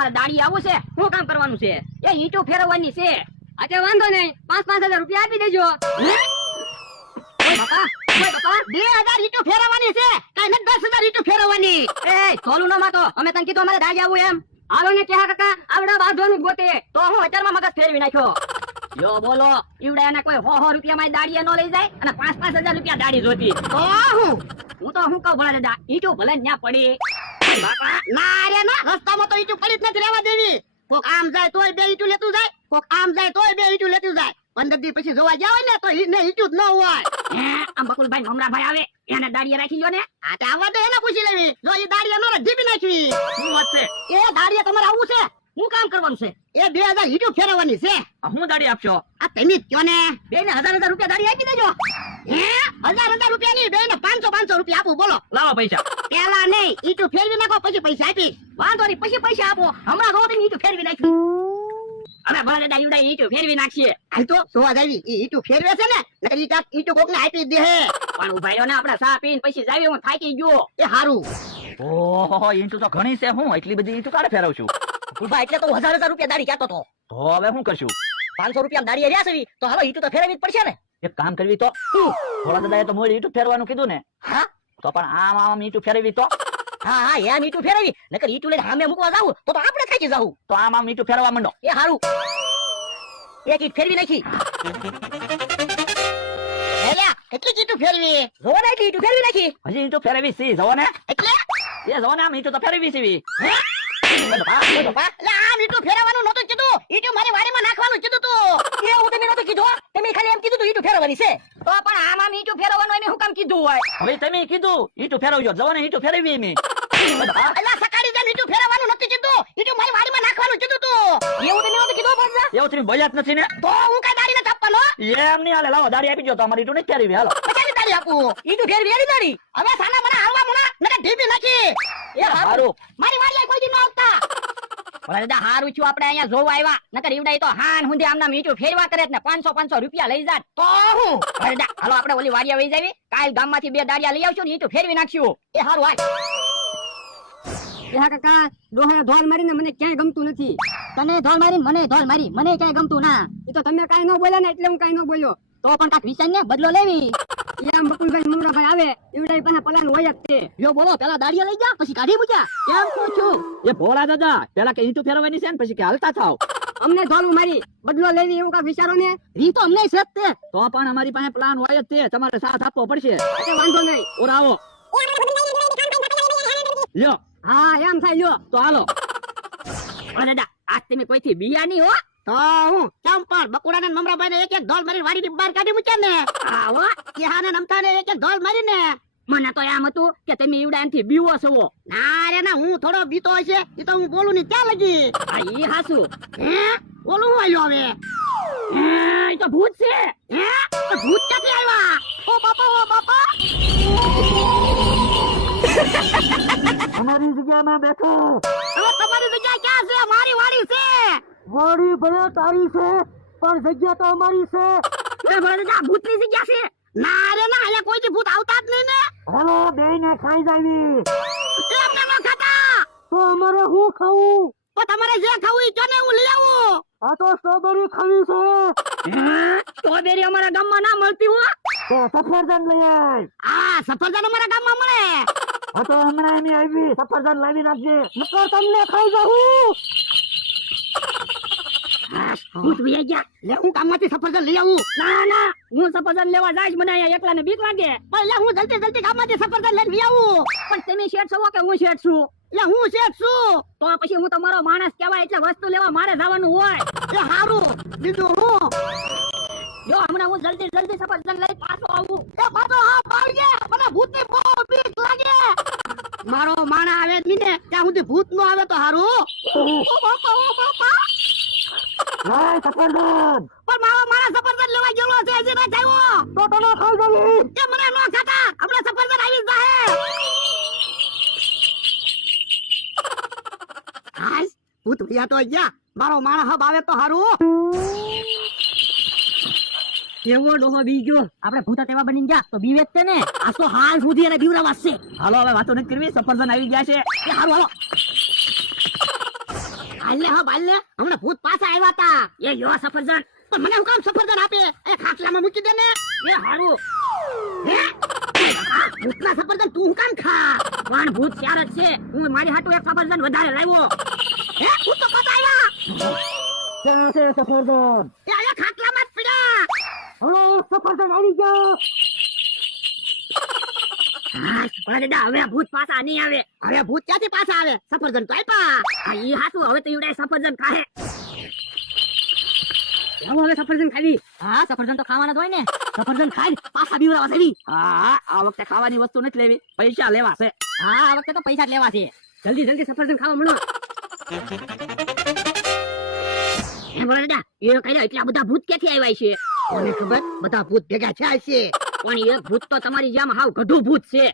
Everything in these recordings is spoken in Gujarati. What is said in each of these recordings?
તમારે દાડી આવું છે, શું કામ કરવાનું છે? એ ઈંટો ફેરવવાની છે. અચ્છા વાંધો નહીં, 5,000 રૂપિયા આપી દેજો. ઓય બાપા, 2,000 ઈંટો ફેરવવાની છે, કાઈ નથી 10,000 ઈંટો ફેરવવાની. એ થોલું ન માતો, અમે તને કીધું અમારે દાડી આવું એમ. હાલો ને ક્યાં કાકા, આવડા બાંધવાનું ગોતે તો હું અત્યારમાં મગજ ફેરવી નાખ્યો. યો બોલો, ઈવડા એને કોઈ 100 રૂપિયામાં દાડીએ નો લઈ જાય અને 5,000 રૂપિયા દાડી જોતી. તો હું તો હું કહું ભલા દાદા, ઈંટો ભલે ન્યા પડી. બાપા ના રે ના, રસ્તામાં તો ઈંટો પડી જ નથી રહેવા દેવી. કોક આમ જાય તોય 2 ઈંટો લેતું જાય, કોક આમ જાય તોય 2 ઈંટો લેતું જાય. 15 દી પછી જોવા જાવ ને તો ઈંટો જ ન હોય. આમ બકુલભાઈ મમરાભાઈ આવે એને દાડીએ રાખી લ્યો ને. આ તે આવવા દે, એને પૂછી લેવી. જો ઈ દાડીએ નો જીબી નાખવી. શું વાત છે? એ દાડીએ તમારે આવું છે, હું કામ કરવાનું છે? એ 2,000 ઈંટો ફેરવવાની છે. હું દાડી આપશો? આ તમે જ કયો ને. બેને 1,000 રૂપિયા દાડી આપી દેજો. હે 1,000 રૂપિયા નહીં, બેને 500 રૂપિયા આપું. બોલો લાવો પૈસા. પેલા નહીં, ઈંટો ફેરવી નાખો પછી પૈસા આપી. વાંધો નહીં, પછી પૈસા આપો. હમણાં જો તમે ઈંટો ફેરવી નાખી. અમે ભલે દાદા ઈવડા ઈંટો ફેરવી નાખીએ. આ તો સોવા જાવી ઈ ઈંટો ફેરવે છે ને, નકર ઈ કાક ઈંટો કોકને આપી દે હે. પણ ઉભા રહ્યો ને, આપણે ચા પીને પછી જાવી, હું થાકી ગયો. એ હારું. ઓહો, ઈંટુ તો ઘણી છે. હું એટલી બધી ઈંટુ કાઢે ફેરવ છું? ઉભા એટલે તો 1,000 રૂપિયા દાડી કહેતો તો. તો હવે શું કરશું? 500 રૂપિયા દાડી રહ્યા છે તો હાલો ઈંટો તો ફેરવી જ પડશે ને. એક કામ કરવી તો, થોડા દાદાએ તો મોડી ઈંટુ ફેરવાનું કીધું ને. હા તો પણ આમ ઈંટુ ફેરવી તો. હા એમ ઈંટો ફેરવી, નકર ઈંટો લઈને સામે મૂકવા જાવું તો આપણે થાકી જાવું. તો આમ ઈંટુ ફેરવા માંડો. એ હારું, એક ઈંટ ફેરવી નાખી. એલા કેટલી ઈંટો ફેરવી? જો ને એટલી ઈંટો ફેરવી નાખી. હજી ઈંટુ ફેરવી સી જવો ને. એટલે એ જવો ને, આમ ઈંટુ તો ફેરવી સીવી. આમ ઈંટો ફેરવવાનું નહોતું કીધું, ઈંટો મારી વાડીમાં નાખવાનું કીધું તું. એવું તમે નહોતું કીધું, તમે ખાલી એમ કીધું તું ઈંટો ફેરવવાની છે. તો પણ આમ ઈંટો ફેરવવાનું એને હું કામ કીધું હોય? હવે તમે કીધું ઈંટુ ફેરવજો, જવો ને ઈંટુ ફેરવી મે. અલા સકાળી જેમ ઈંટો ફેરવવાનું નહોતું કીધું, ઈંટો મારી વાડીમાં નાખવાનું કીધું તું. એવું તમે નહોતું કીધું બોલજા. એવું તમે બોલ્યા જ નથી ને. તો હું કઈ દાડીને ચાપવાનો? એમ નહીં હાલે. લાવો દાડી આપી દો તો અમારી ઈંટુ નથી ફેરવી. હાલો પચાની દાડી આપું. ઈંટો ફેરવી એની દાડી. હવે સાના મને હાલવા મુના નકર ઢીપી નાખી. એ હારું, મારી વાડીએ કોઈ દી ન આવતા. ભલા દાદા હારું છું, આપણે અહીંયા જોવા આવ્યા, નકર ઈવડાઈ તો હાન હુંદે આમના મીઠું ફેરવા કરે ને 500 રૂપિયા લઈ જાત તો હું. ભલા દાદા હાલો આપણે ઓલી વાડિયા વઈ જાવી, કાલ ગામમાંથી 2 દાડિયા લઈ આવશું ને ઈટું ફેરવી નાખ્યું. એ હારું હાલ. હા કાકા, ડોહાએ ધોલ મારીને મને ક્યાંય ગમતું નથી. તને ધોલ મારી, મને ધોલ મારી, મને ક્યાંય ગમતું ના. એ તો તમે કાઈ ન બોલ્યા ને એટલે હું કાઈ ન બોલ્યો. તો પણ કાક વિષય ને બદલો લેવી. એમ બકુલભાઈ મમરાભાઈ આવે એવડાઈ પાસે પલાન હોય જ તે. જો બોલો, પેલા દાડિયા લઈ જા પછી કાઢી મૂક્યા. કેમ પૂછું? એ ભોળા દાદા, પેલા કે ઈંટુ ફેરવાની છે ને પછી કે હાલતા થાવ. અમને ધોલું મારી બદલો લેવી એવું કાક વિચારો ને. ઈ તો અમને છે તે. તો પણ અમારી પાસે પ્લાન હોય જ તે, તમારે સાથ આપવો પડશે. એટલે વાંધો નહીં. ઓરાવો લ્યો. હા એમ થાય લ્યો. તો હાલો. અરે દાદા આજ તમે કોઈથી બિયા નહીં હો. તો હું ચંપલ બકુડા ને મમરાભાઈ ને એક ધોલ મારી વાડી બહાર કાઢી મૂક્યા ને. આવો યહાને નમતા ને એક ધોલ મારી ને. મને તો એમ હતું કે તમે ઈવડાનથી બીવો છો. ના રે ના, હું થોડો બીતો હશે એ તો હું બોલું ની ક્યાં લગી. આ ઈ હાસુ. હે બોલું હું આવ્યો હવે. એ તો ભૂત છે. હે તો ભૂત ક્યાંથી આવ્યા? ઓ બાપા, ઓ બાપા. અમારી જગ્યામાં બેઠો. હવે તમારી જગ્યા ક્યાં છે? મારી વાડી છે. વાડી ભલે તારી છે પણ જગ્યા તો અમારી છે. એ ભલે ભૂતની જગ્યા છે. ના રે ના, અહીંયા કોઈ ભૂત આવતા જ નહીં ને. હાલો બેને ખાઈ જાવી. એમને ન ખાતા. તો અમારે હું ખાવું? તો તમારે જે ખાવું ઈ ચોને હું લઈ આવું. આ તો સ્ટ્રોબેરી ખાવી છે. સ્ટ્રોબેરી અમારા ગામમાં ના મળતી હો. તો સફરજન લઈ આય. આ સફરજન અમારા ગામમાં મળે. આ તો હમણાં એની આવી સફરજન લાવી નાખજે, નકર તમને ખાઈ જાઉં. ભૂત વહી ગયા. લે હું ગામમાંથી સફરજન લઈ આવું. ના ના, હું સફરજન લેવા જાય મને અહીંયા એકલાને બીક લાગે. પણ લે હું જલ્દી ગામમાંથી સફરજન લઈને લઈ આવું. પણ તમે શેઠ છો કે હું શેઠ છું? લે હું શેઠ છું. તો પછી હું તમારો માણસ કહેવાય એટલે વસ્તુ લેવા મારે જવાનું હોય. એ હારું બીજું હું. જો હમણાં હું જલ્દી સફરજન લઈ પાછો આવું. એ પાછો હા પાડજે, મને ભૂતની બહુ બીક લાગે. મારો માણા આવે જ નહીં ને ત્યાં સુધી ભૂત નો આવે તો હારું. ઓ બાપા, ઓ બાપા. લાય સફરજન. પણ મારો માણસ સફરજન લેવા ગયેલો છે, હજી ના આવ્યો. તો તને ખાઈ જાવી. કે મને નો ખાતા, હમણાં સફરજન આવી જાય. હાય ભૂત ભૈયા તો ગયા. મારો માણસ હબ આવે તો હારું. કેવો ડોહો બી ગયો. આપણે ભૂતા તેવા બની ગયા તો બીવે જ છે ને. આ તો હાલ સુધી એને બીવરાવા છે. હાલો હવે વાતો નથી કરવી, સફરજન આવી ગયા છે. એ હારું હાલો. બાલ્લે હમણાં ભૂત પાછા આવ્યા તા. એ યો સફરજન પણ મને હું કામ સફરજન આપે? એ ખાટલામાં મૂકી દે ને. એ હારું હે ભૂતના સફરજન તું હું કામ ખા? પણ ભૂત ચાર જ છે, હું મારી હાટુ એક સફરજન વધારે લાવ્યો. હે ભૂત તો પાછા આવ્યા. ક્યાં છે સફરજન? એ આયા ખાટલામાં જ પડ્યા. હલો, સફરજન આવી ગયો. હા, પણ દાદા હવે ભૂત પાછા નહીં આવે. હવે ભૂત ક્યાંથી પાછા આવે? સફરજન તો આપ્યા. આ ઈ હાચું, હવે તો ઈવડાય સફરજન ખાહે. લાવો હવે સફરજન ખાવી. હા, સફરજન તો ખાવાના જ હોય ને. સફરજન ખાઈ પાછા બીવરાવા છે. હા, આ વખતે ખાવાની વસ્તુ નથી લેવી, પૈસા લેવા છે. હા, આ વખતે તો પૈસા જ લેવા છે. જલ્દી જલ્દી સફરજન ખાવા મળો. એ બોલો દાદા, એ કઈ એટલા બધા ભૂત ક્યાંથી આવ્યા છે? કોને ખબર? બધા ભૂત ભેગા થયા છે. પણ એ ભૂત તો તમારી જેમ હાવ ગઢું ભૂત છે.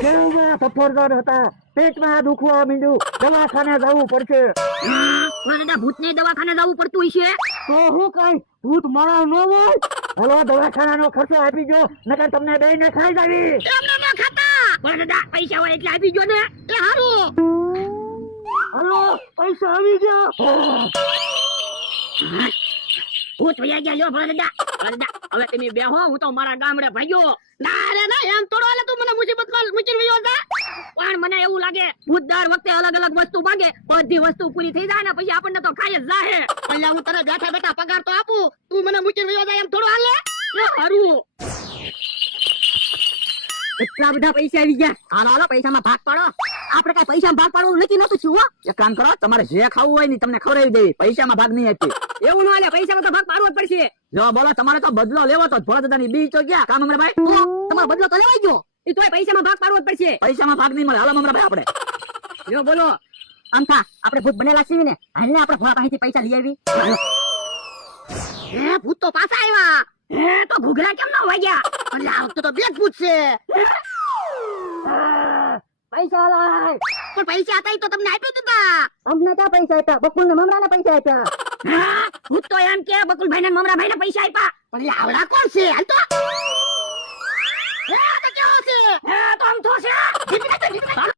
કેવું છે સફરજન હતા, પેટમાં દુખવા માંડ્યું, દવાખાને જવું પડશે. પણ દાદા ભૂતને દવાખાને જવું પડતું હોય છે. તો હું કઈ ભૂત મારા ન હોય? હલો, દવાખાનાનો ખર્ચો આપી જો, નકર તમને બેયને ખાઈ જાવી. એમને ન ખાતા. પણ દાદા પૈસા હોય એટલે આપી જો ને. એ હારું. હલો, પૈસા આવી ગયા. ભૂત વયા ગયા. લ્યો ભલા દાદા. ભલા દાદા, હવે તમે બેહો, હું તો મારા ગામડે ભાગ્યો. ના રે ના, એમ થોડો હાલે તું મને મુસીબતમાં મૂકીને વયો જા. પણ મને એવું લાગે ભૂત દર વખતે અલગ અલગ વસ્તુ માંગે, બધી વસ્તુ પૂરી થઈ જાય ને પછી આપણને તો ખાઈ જ જાહે. પહેલા હું તને બેઠા બેઠા પગાર તો આપું, તું મને મૂકીને વયો જા એમ થોડો હાલે. એ હારું. એટલા બધા પૈસા આવી ગયા. હાલો હાલો, પૈસામાં ભાગ પાડો. આપણે કઈ પૈસામાં ભાગ પાડવાનું નક્કી નતું થયું હો. એક કામ કરો, તમારે જે ખાવું હોય ને તમને ખવડાવી દેવી, પૈસામાં ભાગ નહીં આપી. એવું ન હાલે, પૈસામાં તો ભાગ પાડવો જ પડશે. જો બોલો, તમારે તો બદલો લેવો તો ભોળા દાદાની બી તો ગયા કામ અમરાભાઈ. તમારો બદલો તો લેવાઈ ગયો. એ તોય પૈસામાં ભાગ પાડવો જ પડશે. પૈસામાં ભાગ નહીં મળે. હાલો અમરાભાઈ, આપણે લ્યો બોલો. અમથા આપણે ભૂત બનેલા છીએ ને, હાલને આપણે ભોળા પાસેથી પૈસા લઈ આવી. હે ભૂત તો પાછા આવ્યા. એ તો ઘૂઘરા કેમ ન વાગ્યા? એટલે આ વખતે તો બે જ ભૂત છે. પૈસા લાય. પણ પૈસા હતા ઈ તો તમને આપી દીધા. અમને ક્યાં પૈસા આપ્યા? બકુલ ને મમરા ને પૈસા આપ્યા. ભૂત તો એમ કે બકુલભાઈ ને મમરાભાઈ ને પૈસા આપ્યા. પણ એટલે આવડા કોણ છે? હાલ તો. હે આ તો કેવો છે? હે તો આમ તો છે.